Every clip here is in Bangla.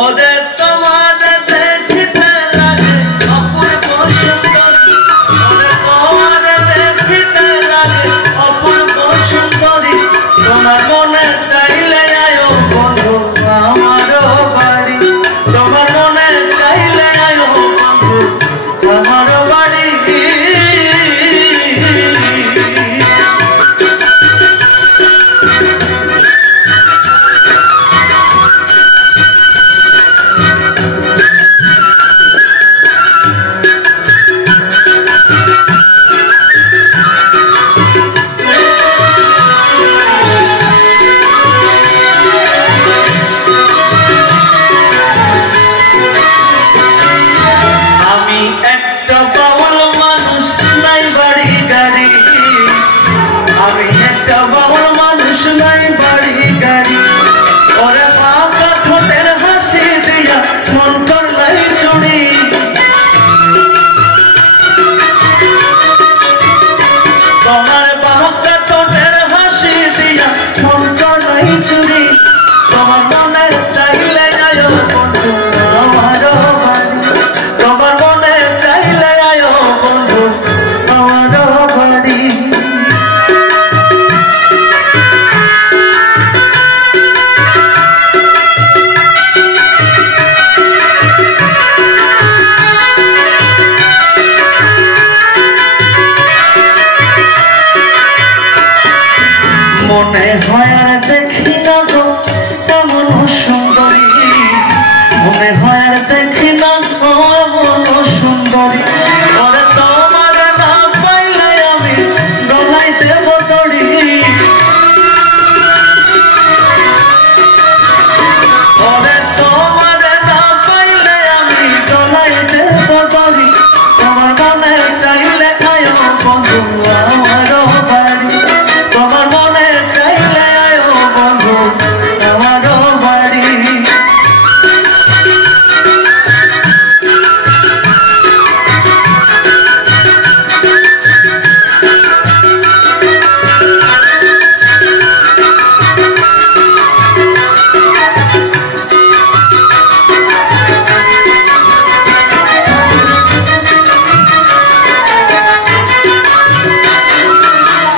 ওরে তোমার দেখিতে লাগে অপূর্ব সুন্দরী, ওরে তোমার দেখিতে লাগে অপূর্ব সুন্দরী, তোমার মনে চাইলে আয়ো বন্ধু আমারও বাড়ি, তোমার মনে চাইলে আয়ো বন্ধু আমারও বাড়ি। মনে হয় আর দেখি না গো এমন সুন্দরী, মনে হয় আর দেখি না গো এমন সুন্দরী, ওরে তোমার না পাইলে আমি গলায় দেব দড়ি, ওরে তোমার না পাইলে আমি গলায় দেব দড়ি, তোমার মনে চাইলে আয়ো বন্ধু আমারও বাড়ি, তোমার মনে চাইলে আয়ো বন্ধু আমারও বাড়ি।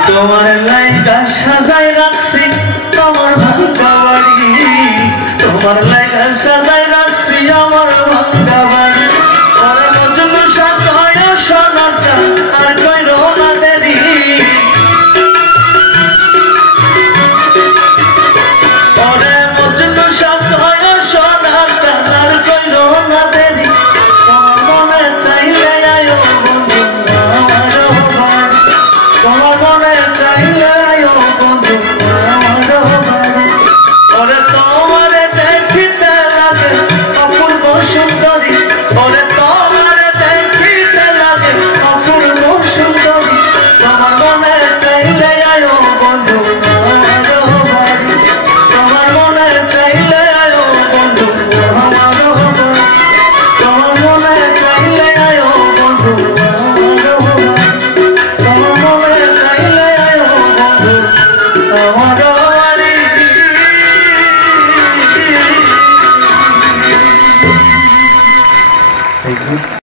তোমার লাইগা সাজাই রাখছি আমার ভাঙ্গা বাড়ি, তোমার লাইগা সাজাই রাখছি আমার